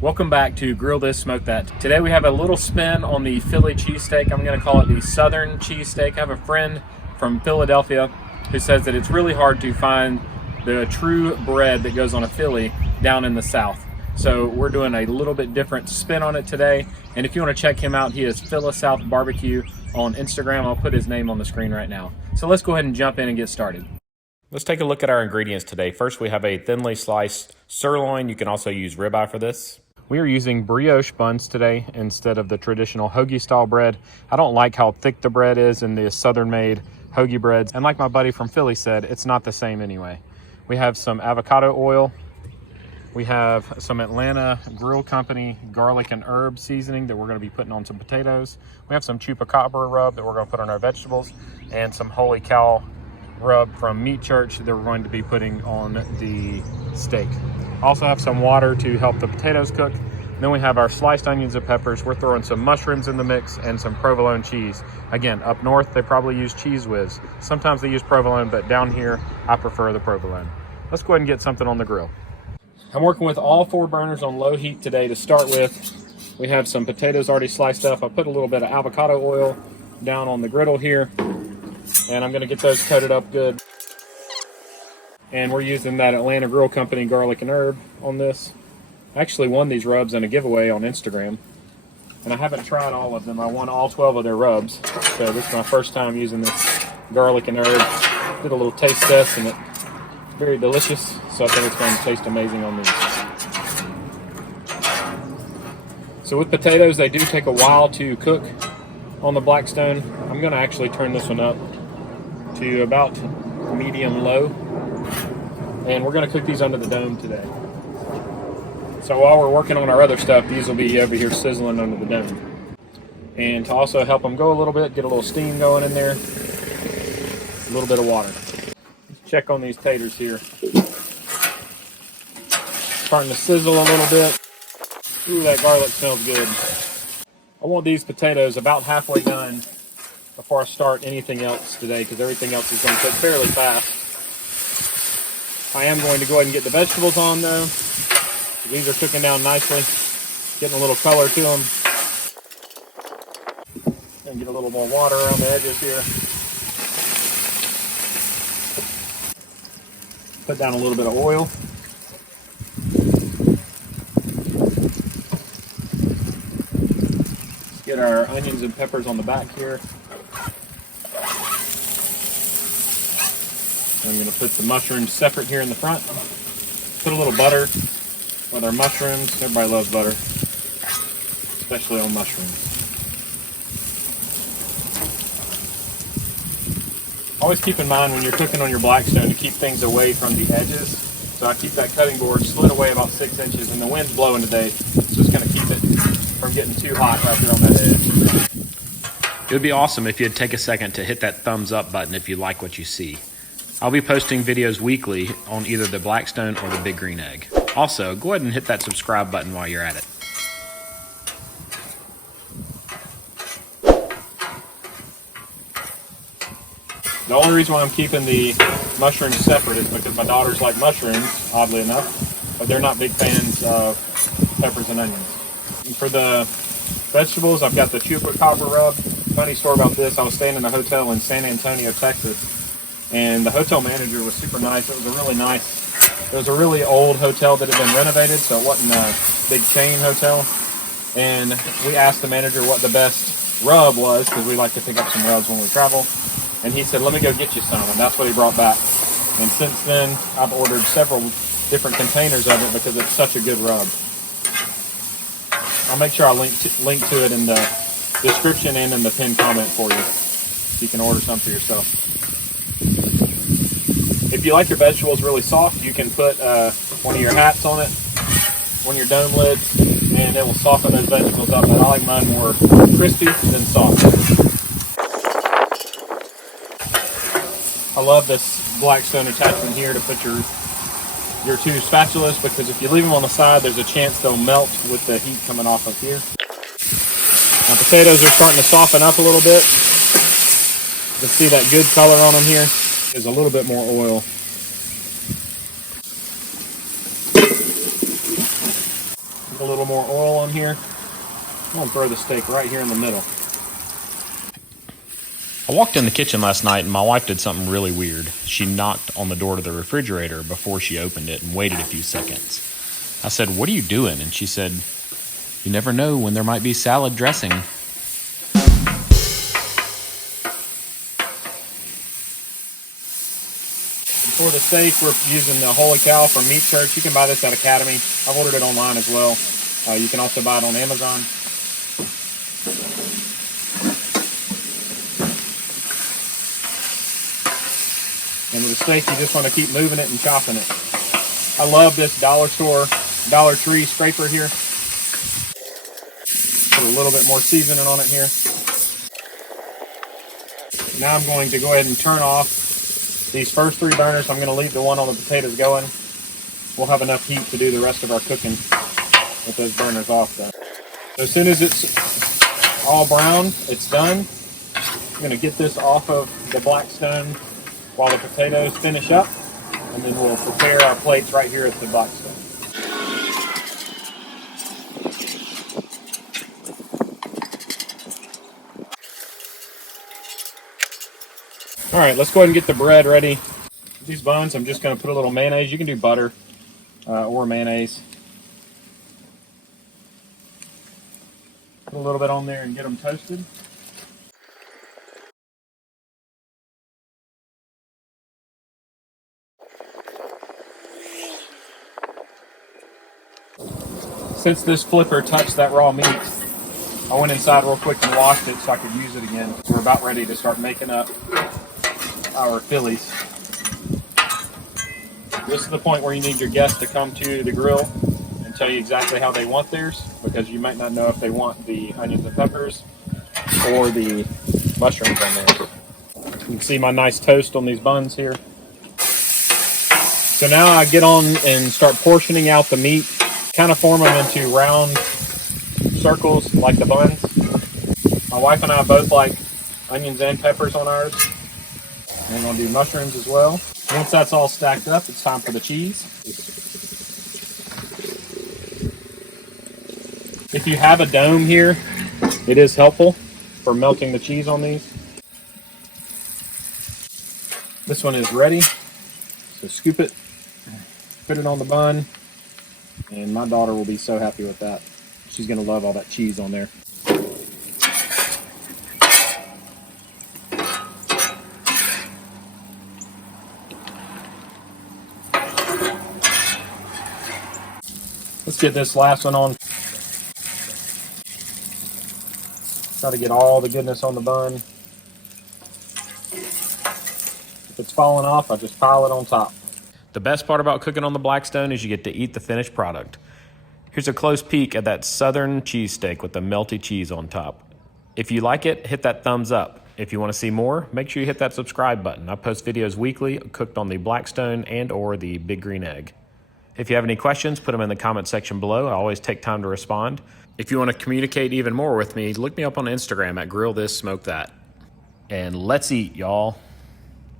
Welcome back to Grill This, Smoke That. Today we have a little spin on the Philly cheesesteak. I'm going to call it the Southern cheesesteak. I have a friend from Philadelphia who says that it's really hard to find the true bread that goes on a Philly down in the South. So we're doing a little bit different spin on it today. And if you want to check him out, he is Phila South Barbecue on Instagram. I'll put his name on the screen right now. So let's go ahead and jump in and get started. Let's take a look at our ingredients today. First, we have a thinly sliced sirloin. You can also use ribeye for this. We are using brioche buns today instead of the traditional hoagie style bread. I don't like how thick the bread is in the Southern made hoagie breads. And like my buddy from Philly said, it's not the same anyway. We have some avocado oil. We have some Atlanta Grill Company garlic and herb seasoning that we're going to be putting on some potatoes. We have some chupacabra rub that we're going to put on our vegetables, and some holy cow rub from Meat Church that we're going to be putting on the steak. Also have some water to help the potatoes cook. Then we have our sliced onions and peppers. We're throwing some mushrooms in the mix and some provolone cheese. Again, up north, they probably use Cheese Whiz. Sometimes they use provolone, but down here, I prefer the provolone. Let's go ahead and get something on the grill. I'm working with all 4 burners on low heat today. To start with, we have some potatoes already sliced up. I put a little bit of avocado oil down on the griddle here, and I'm gonna get those coated up good. And we're using that Atlanta Grill Company garlic and herb on this. I actually won these rubs in a giveaway on Instagram, and I haven't tried all of them. I won all 12 of their rubs, so this is my first time using this garlic and herb. Did a little taste test, and it's very delicious, so I think it's going to taste amazing on these. So with potatoes, they do take a while to cook on the Blackstone. I'm going to actually turn this one up to about medium-low. And we're going to cook these under the dome today. So while we're working on our other stuff, these will be over here sizzling under the dome. And to also help them go a little bit, get a little steam going in there, a little bit of water. Let's check on these taters here. Starting to sizzle a little bit. Ooh, that garlic smells good. I want these potatoes about halfway done before I start anything else today, because everything else is going to cook fairly fast. I am going to go ahead and get the vegetables on though. These are cooking down nicely, getting a little color to them. And get a little more water around the edges here. Put down a little bit of oil. Let's get our onions and peppers on the back here. I'm going to put the mushrooms separate here in the front. Put a little butter with our mushrooms. Everybody loves butter, especially on mushrooms. Always keep in mind when you're cooking on your Blackstone to keep things away from the edges. So I keep that cutting board slid away about 6 inches, and the wind's blowing today, so it's going to keep it from getting too hot right there on that edge. It would be awesome if you'd take a second to hit that thumbs up button if you like what you see. I'll be posting videos weekly on either the Blackstone or the Big Green Egg. Also, go ahead and hit that subscribe button while you're at it. The only reason why I'm keeping the mushrooms separate is because my daughters like mushrooms, oddly enough, but they're not big fans of peppers and onions. And for the vegetables, I've got the chupacabra rub. Funny story about this, I was staying in a hotel in San Antonio, Texas, and the hotel manager was super nice. It was a really old hotel that had been renovated, so it wasn't a big chain hotel. And we asked the manager what the best rub was, because we like to pick up some rubs when we travel. And he said, let me go get you some, and that's what he brought back. And since then, I've ordered several different containers of it because it's such a good rub. I'll make sure I link to it in the description and in the pinned comment for you, so you can order some for yourself. If you like your vegetables really soft, you can put one of your hats on it, one of your dome lids, and it will soften those vegetables up. But I like mine more crispy than soft. I love this Blackstone attachment here to put your 2 spatulas, because if you leave them on the side, there's a chance they'll melt with the heat coming off of here. My potatoes are starting to soften up a little bit. You can see that good color on them here. There's a little bit more oil. Get a little more oil on here. I'm gonna throw the steak right here in the middle. I walked in the kitchen last night and my wife did something really weird. She knocked on the door to the refrigerator before she opened it and waited a few seconds. I said, "What are you doing?" And she said, "You never know when there might be salad dressing." For the steak, we're using the Holy Cow from Meat Church. You can buy this at Academy. I've ordered it online as well. You can also buy it on Amazon. And with the steak, you just want to keep moving it and chopping it. I love this dollar store, Dollar Tree scraper here. Put a little bit more seasoning on it here. Now I'm going to go ahead and turn off these first 3 burners. I'm going to leave the one on the potatoes going. We'll have enough heat to do the rest of our cooking with those burners off then. So as soon as it's all brown, it's done. I'm going to get this off of the Blackstone while the potatoes finish up, and then we'll prepare our plates right here at the Blackstone. All right, let's go ahead and get the bread ready. These buns, I'm just going to put a little mayonnaise. You can do butter or mayonnaise. Put a little bit on there and get them toasted. Since this flipper touched that raw meat, I went inside real quick and washed it so I could use it again. We're about ready to start making up our Phillies. This is the point where you need your guests to come to the grill and tell you exactly how they want theirs, because you might not know if they want the onions and peppers or the mushrooms on there. You can see my nice toast on these buns here. So now I get on and start portioning out the meat, kind of form them into round circles like the buns. My wife and I both like onions and peppers on ours. And we're going to do mushrooms as well. Once that's all stacked up, it's time for the cheese. If you have a dome here, it is helpful for melting the cheese on these. This one is ready. So scoop it, put it on the bun, and my daughter will be so happy with that. She's going to love all that cheese on there. Let's get this last one on. Try to get all the goodness on the bun. If it's falling off, I just pile it on top. The best part about cooking on the Blackstone is you get to eat the finished product. Here's a close peek at that southern cheesesteak with the melty cheese on top. If you like it, hit that thumbs up. If you want to see more, make sure you hit that subscribe button. I post videos weekly cooked on the Blackstone and or the Big Green Egg. If you have any questions, put them in the comment section below. I always take time to respond. If you want to communicate even more with me, look me up on Instagram at GrillThisSmokeThat. And let's eat, y'all.